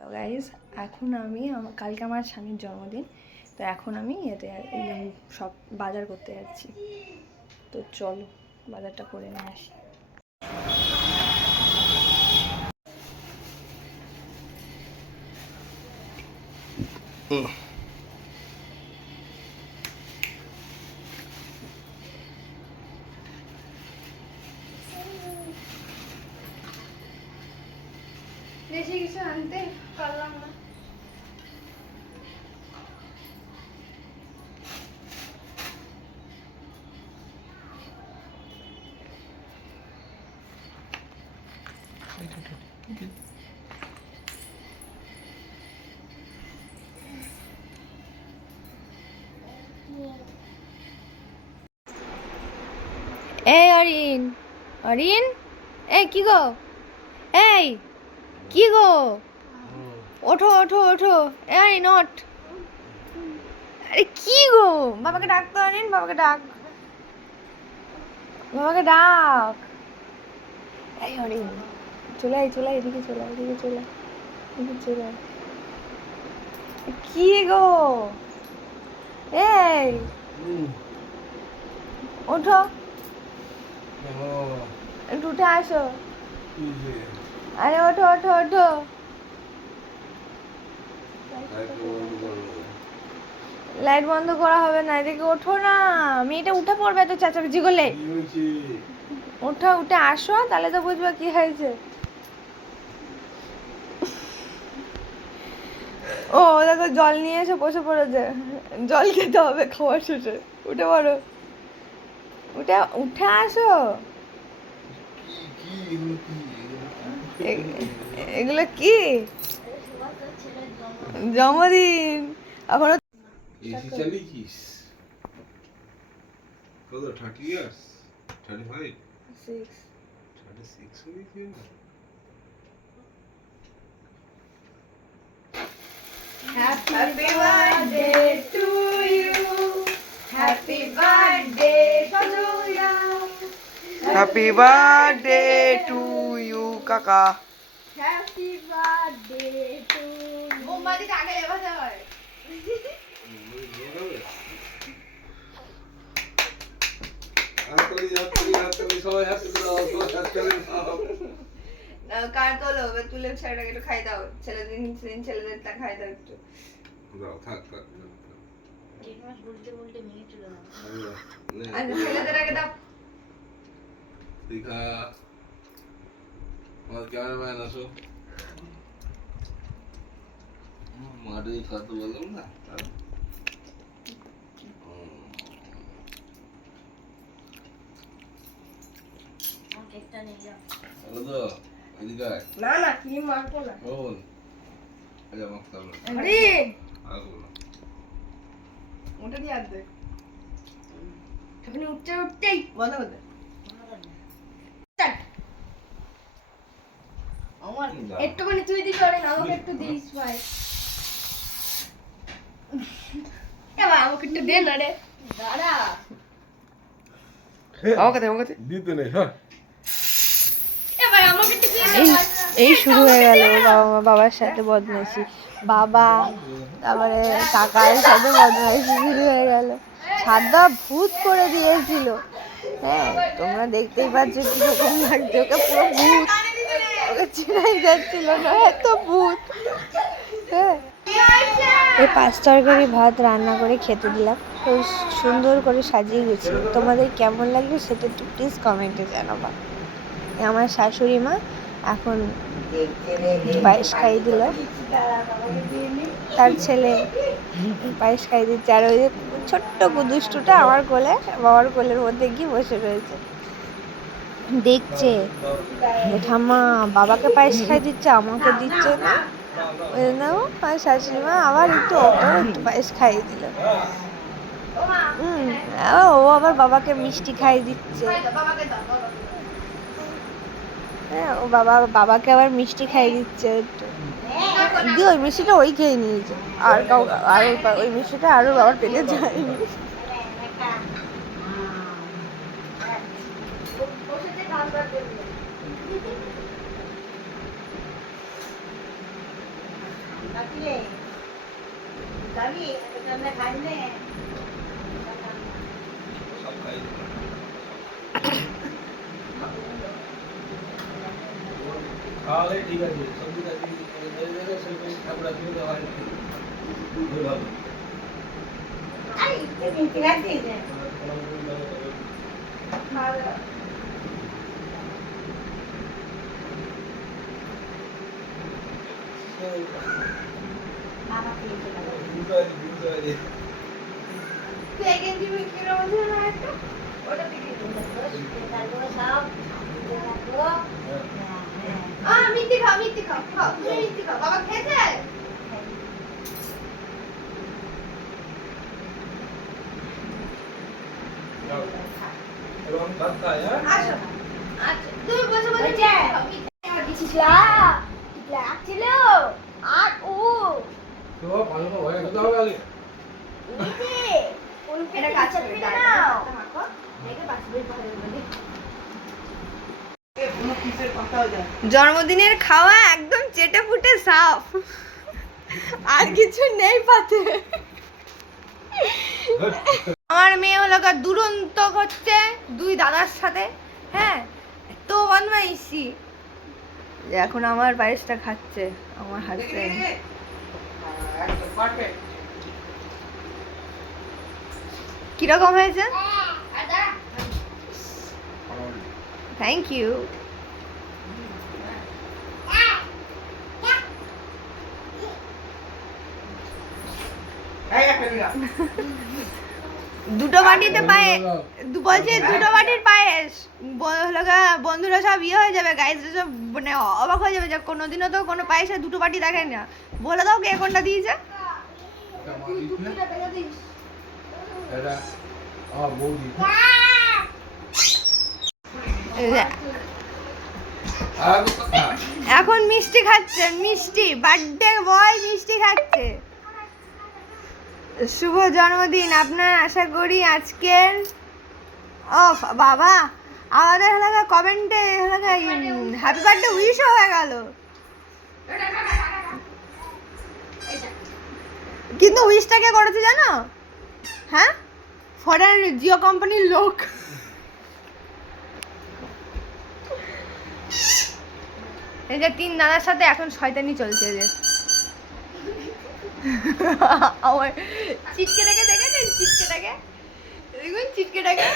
Guys এখন আমি কালকে আমার স্বামীর জন্মদিন, তো এখন আমি এতে সব বাজার করতে যাচ্ছি। তো চলো বাজারটা করে নিয়ে আসি। বেশি কিছু আনতে পারলাম না। এই অরিন, অরিন, এই কি গো, এই কি গো, ওঠো ওঠো ওঠো, এই অরিন ওঠ। আরে কি গো, বাবাকে ডাক তো অরিন, বাবাকে ডাক, বাবাকে ডাক। এই অরিন চলে আয়, চলে আয়, এদিকে চলে আয়, এদিকে চলে আয়, এদিকে চলে আয়। কি গো, এই ওঠো, একটু উঠে আসো। আরে ওঠো ওঠো ওঠো। লাইট বন্ধ করা হবে না, এদিকে ওঠো না, মেয়েটা উঠে পড়বে তো চেঁচামেচি করলে। ওঠো, উঠে আসো, তাহলে তো বুঝবে কি হয়েছে। ও দেখো জল নিয়ে এসে বসে পড়েছে, জল খেতে হবে খাওয়ার শেষে। উঠে পড়ো, উঠে উঠে আসো। এগুলো কি? জন্মদিন এখনো এসি চালিয়েছিস? কত 30 ইয়ার্স? 35? 6 36 হয়েছে না? Happy birthday to you. Happy birthday Sajoya. Happy birthday to you, Kaka. Happy birthday to you. মোমবাতি আগে লেবাতে হয়। হাততালি সবাই হাততালি দাও, সবাই হাততালি দাও। না কার তোলো, তুলে ছেলেটাকে একটু খাই দাও, ছেলেদিন ছেলেদের তা খাই দাও একটু। দাও থাক থাক। ঠিক মাস বলতে বলতে ভেঙে চলে যাবে। আচ্ছা ছেলেদের আগে দাও। দেখা আমার ক্যামেরাম্যান আসো। মাঠে খাতে বললাম না। কেকটা নিয়ে যাও। হলো তো এদিকে আয়। না না ক্রিম মাখবো না। বল আরে মাখতে হবে না। আরে আর বলো ওটা দিয়ে আসবে, আপনি উঠতে উঠতেই বন্ধ করে দেন। আমার একটুখানি তুই দিবি, আরে আমাকে একটু দিস ভাই। এবার আমাকে একটু দে না রে দাঁড়া। আমাকে দিতে নেই হ্যাঁ। এবার আমাকে একটু দিয়ে দে। এই শুরু হয়ে গেল বাবার সাথে বদমাইশি, বাবা তারপরে কাকার সাথে বদমাইশি শুরু হয়ে গেল। সাদা ভূত করে দিয়েছিল। হ্যাঁ তোমরা দেখতেই পাচ্ছ কিরকম লাগছে, ওকে পুরো ভূত, ওকে চেনাই যাচ্ছিল না, এত ভূত। হ্যাঁ এই 5 তরকারি ভাত রান্না করে খেতে দিলাম, তো সুন্দর করে সাজিয়ে গেছি। তোমাদের কেমন লাগবে সেটা একটু প্লিজ কমেন্টে জানাবা। আমার শাশুড়ি মা এখন পায়েস খাইয়ে দিল, তার ছেলে পায়েস খাইয়ে দিচ্ছে, আর ওই যে ছোট্ট কুদুষ্টুটা আমার কোলে, বাবার কোলের মধ্যে গিয়ে বসে রয়েছে, দেখছে ঠাম্মা বাবাকে পায়েস খাইয়ে দিচ্ছে, আমাকে দিচ্ছে না। ওই জন্য আমার শাশুড়ি মা আবার একটু পায়েস খাইয়ে দিল। ও আবার বাবাকে মিষ্টি খাইয়ে দিচ্ছে। হ্যাঁ ও বাবাকে আবার মিষ্টি খাইয়ে দিচ্ছে একটু দিয়ে, ওই মিষ্টিটা ওই খেয়ে নিয়েছে, আর ওই মিষ্টিটা আরও বাবার পেটে যায়নি। সব খাই তাহলে ঠিক আছে সবজি ঠাকুর আসলে দেওয়া হয় ভালো মিথ্যে খাও মিথ্যে খাও খাও তুমি মিথ্যে খাও বাবা খেয়েছে এবং ভাত খাই হ্যাঁ আসো আচ্ছা তুমি বসে বসে লাগছিল আর ও তো ভালো করে হয়ে গেল আগে এটা কাজ করবে দাও দেখে বাঁচবে ভালো লাগে জন্মদিনের খাওয়া একদম চেটে ফুটে সাফ, আর কিছু নেই পাতে। আমার মেয়ে হলো গা দুরন্ত করছে দুই দাদার সাথে, হ্যাঁ তো বদমাইশি। এখন আমার পায়েসটা খাচ্ছে আমার হাজবেন্ড। কিরকম হয়েছে? Thank you. দুটো বাটিতে পায়ে বলছে দুটো বাটির পায়েস হলো গা বন্ধুরা সব ইয়ে হয়ে যাবে, গাইজরা সব মানে অবাক হয়ে যাবে যে কোনোদিনও তো কোনো পায়েসে দুটো বাটি দেখেন না। বলে দাও কে কোনটা দিয়েছে। এটা আমার বৌদি এখন মিষ্টি খাচ্ছে, মিষ্টি বার্থডে বয় মিষ্টি খাচ্ছে। শুভ জন্মদিন আপনার, আশা করি আজকের ও বাবা আমাদের এলাকা কমেন্টে এলাকা হ্যাপি বার্থডে উইশও হয়ে গেল, কিন্তু উইশটা কে করেছে জানো? হ্যাঁ ফরেন জিও কোম্পানির লোক। এই যে তিন দাদার সাথে এখন শয়তানি চলছে যে আমার চিটকেটাকে দেখেছেন? চিটকেটাকে দেখুন, চিটকেটাকে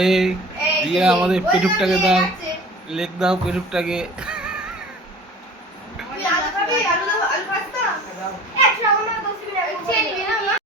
এই দিয়ে আমাদের পেটুকটাকে দাও, লেগ দাও পেটুকটাকে।